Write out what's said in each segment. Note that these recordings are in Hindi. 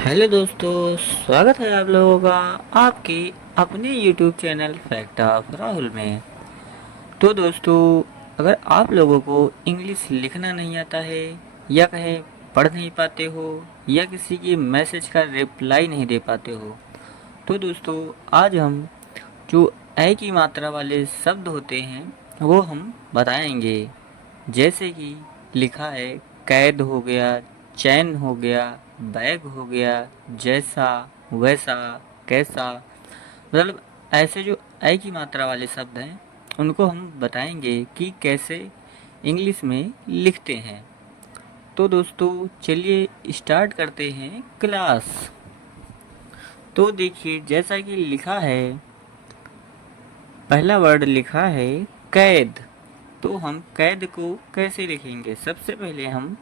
हेलो दोस्तों, स्वागत है आप लोगों का आपके अपने YouTube channel fact of Rahul में। तो दोस्तों, अगर आप लोगों को इंग्लिश लिखना नहीं आता है या कहीं पढ़ नहीं पाते हो या किसी की मैसेज का रिप्लाई नहीं दे पाते हो, तो दोस्तों आज हम जो ए की मात्रा वाले शब्द होते हैं वो हम बताएंगे। जैसे कि लिखा है कैद हो गया, चैन हो गया, बैग हो गया, जैसा, वैसा, कैसा। मतलब ऐसे जो ऐ की मात्रा वाले शब्द हैं उनको हम बताएंगे कि कैसे इंग्लिश में लिखते हैं। तो दोस्तों चलिए स्टार्ट करते हैं क्लास। तो देखिए जैसा कि लिखा है, पहला वर्ड लिखा है कैद। तो हम कैद को कैसे लिखेंगे? सबसे पहले हम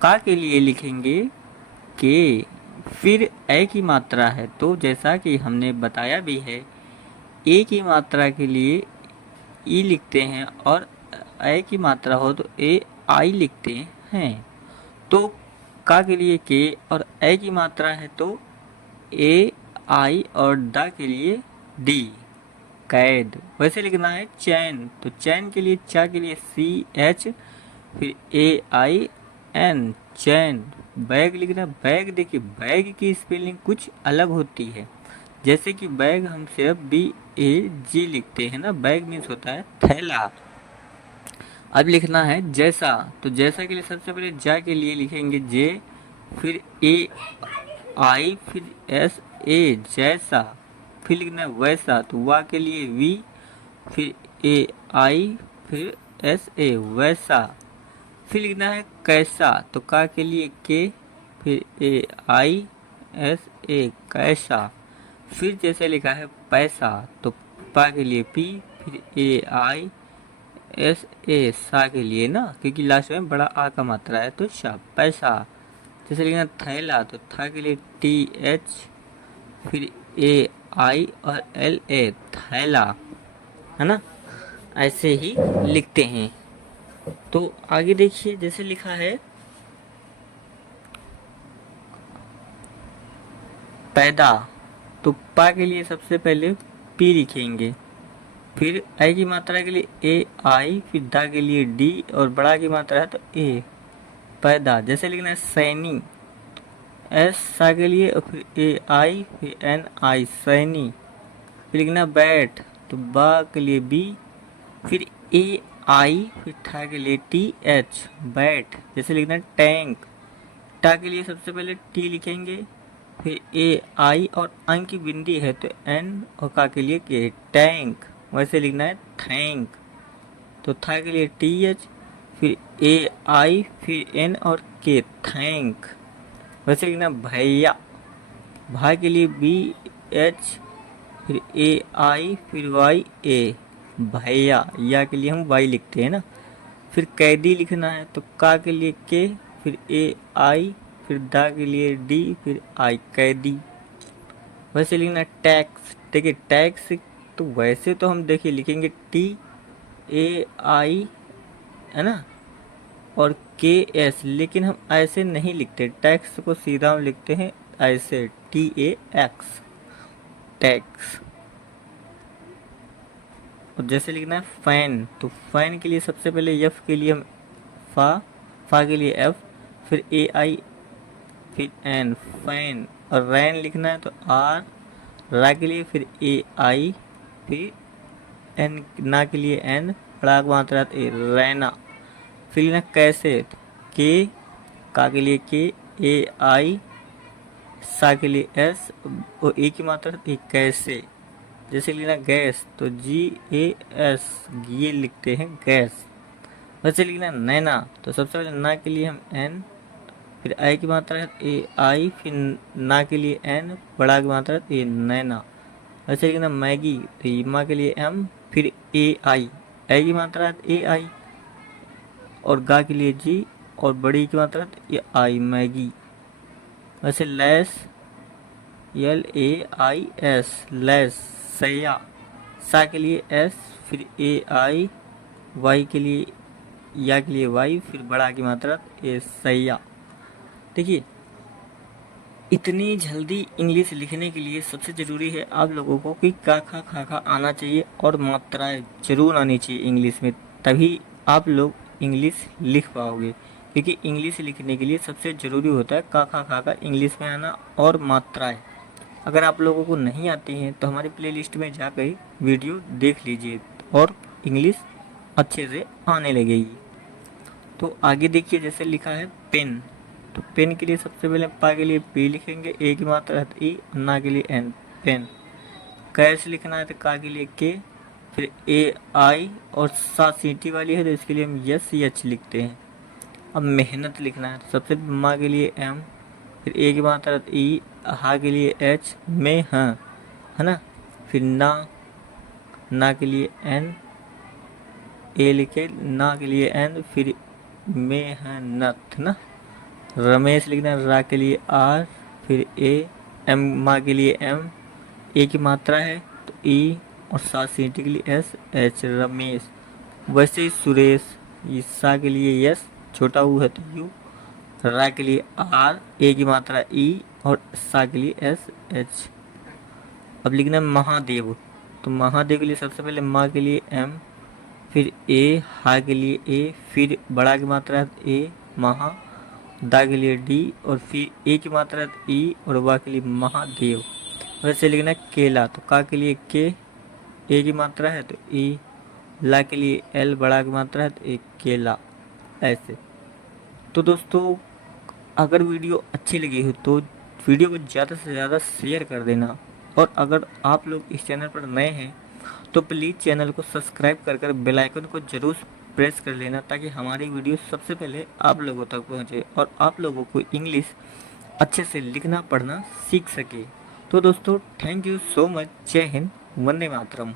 का के लिए लिखेंगे के, फिर ए की मात्रा है तो जैसा कि हमने बताया भी है, ए की मात्रा के लिए ई लिखते हैं और ए की मात्रा हो तो ए आई लिखते हैं। तो का के लिए के और ए की मात्रा है तो ए आई और दा के लिए डी, कैद। वैसे लिखना है चैन, तो चैन के लिए चा के लिए सी एच फिर ए आई एन, चैन। बैग लिखना, बैग देखिए बैग की स्पेलिंग कुछ अलग होती है। जैसे कि बैग हम सिर्फ बी ए जी लिखते हैं ना, बैग मीन्स होता है थैला। अब लिखना है जैसा, तो जैसा के लिए सबसे पहले जा के लिए लिखेंगे जे, फिर ए आई फिर एस ए, जैसा। फिर लिखना है वैसा, तो वा के लिए वी फिर ए आई फिर एस ए, वैसा। फिर लिखना है कैसा, तो का के लिए के फिर ए आई एस ए, कैसा। फिर जैसे लिखा है पैसा, तो पा के लिए पी फिर ए आई एस ए, सा के लिए ना, क्योंकि लास्ट में बड़ा आ का मात्रा है तो शा, पैसा। जैसे लिखना थैला, तो था के लिए टी एच फिर ए आई और एल ए, थैला, है ना। ऐसे ही लिखते हैं। तो आगे देखिए जैसे लिखा है पैदा, तो पा के लिए सबसे पहले पी लिखेंगे, फिर आई की मात्रा के लिए ए आई फिर दा के लिए डी और बड़ा की मात्रा है तो ए, पैदा। जैसे लिखना है सैनी, एस सा के लिए और फिर ए आई फिर एन आई, सैनी। फिर लिखना बैट, तो बा के लिए बी फिर ए आई फिर ठा के लिए टी एच, बैट। जैसे लिखना है टैंक, टा के लिए सबसे पहले टी लिखेंगे फिर ए आई और अंक की बिंदी है तो एन और का के लिए के, टैंक। वैसे लिखना है थैंक, तो था के लिए टी एच फिर ए आई फिर एन और के, थैंक। वैसे लिखना भैया, भा के लिए बी एच फिर ए आई फिर वाई ए, भैया। या के लिए हम वाई लिखते हैं ना। फिर कैदी लिखना है, तो का के लिए के फिर ए आई फिर दा के लिए डी फिर आई, कैदी। वैसे लिखना टैक्स, देखिए टैक्स, तो वैसे तो हम देखिए लिखेंगे टी ए आई, है ना, और के एस, लेकिन हम ऐसे नहीं लिखते, टैक्स को सीधा हम लिखते हैं ऐसे टी ए एक्स, टैक्स। और जैसे लिखना है फैन, तो फैन के लिए सबसे पहले एफ के लिए हम फा, फा के लिए एफ फिर ए आई फिर एन, फैन। और रैन लिखना है तो आर, रा के लिए फिर ए आई फिर एन, ना के लिए एन, बड़ा की मात्रा ए, रैना। फिर लिखना कैसे, के, का के लिए के ए आई, सा के लिए एस और ए की मात्रा ए, कैसे। जैसे लिखना गैस, तो जी ए एस, ये लिखते हैं गैस। वैसे लिखना नैना, तो सबसे पहले ना के लिए हम एन फिर आई की मात्रा है ए आई फिर ना के लिए एन, बड़ा की मात्रा है ए, नैना। वैसे लिखना मैगी, तो ये माँ के लिए एम फिर ए आई, आई की मात्रा है ए आई और गा के लिए जी और बड़ी की मात्रा है ए आई, मैगी। वैसे lace, L A I S, lace, सैया। सा के लिए एस फिर ए आई, वाई के लिए या के लिए वाई फिर बड़ा की मात्रा ए, सैया। देखिए इतनी जल्दी इंग्लिश लिखने के लिए सबसे ज़रूरी है आप लोगों को कि का खा आना चाहिए और मात्राएं ज़रूर आनी चाहिए इंग्लिश में, तभी आप लोग इंग्लिश लिख पाओगे। क्योंकि इंग्लिश लिखने के लिए सबसे ज़रूरी होता है का खा इंग्लिश में आना और मात्राएं। अगर आप लोगों को नहीं आती हैं तो हमारी प्लेलिस्ट में जाकर वीडियो देख लीजिए और इंग्लिश अच्छे से आने लगेगी। तो आगे देखिए, जैसे लिखा है पेन, तो पेन के लिए सबसे पहले पा के लिए पी लिखेंगे, ए की मात्रा है तो ई, ना के लिए एन, पेन। कैश लिखना है तो का के लिए के, फिर ए आई और सा सीटी वाली है तो इसके लिए हम यस एच लिखते हैं। अब मेहनत लिखना है तो सबसे माँ के लिए एम, फिर ए की मात्रा है ई, हा के लिए एच, में हाँ, है ना, फिर ना के लिए एन, ए लिखे, ना के लिए एन, फिर मेहनत ना। रमेश लिखना है रा के लिए आर, फिर ए, एम माँ के लिए एम, ए की मात्रा है तो ई और सा सीटी के लिए एस एच, रमेश। वैसे ही सुरेश, ये सा के लिए यस, छोटा ऊ है तो यू, रा के लिए आर, ए की मात्रा ई और सा के लिए एस एच। अब लिखना है महादेव, तो महादेव के लिए सबसे पहले माँ के लिए एम, फिर ए, हा के लिए ए, फिर बड़ा की मात्रा है ए, महा, दा के लिए डी और फिर ए की मात्रा है ई और वा के लिए महादेव। वैसे लिखना है केला, तो का के लिए के, ए की मात्रा है तो ई, ला के लिए एल, बड़ा की मात्रा है तो एक, केला। ऐसे। तो दोस्तों, अगर वीडियो अच्छी लगी हो तो वीडियो को ज़्यादा से ज़्यादा शेयर कर देना, और अगर आप लोग इस चैनल पर नए हैं तो प्लीज़ चैनल को सब्सक्राइब कर बेल आइकन को ज़रूर प्रेस कर लेना, ताकि हमारी वीडियो सबसे पहले आप लोगों तक पहुंचे और आप लोगों को इंग्लिश अच्छे से लिखना पढ़ना सीख सके। तो दोस्तों, थैंक यू सो मच। जय हिंद, वंदे मातरम।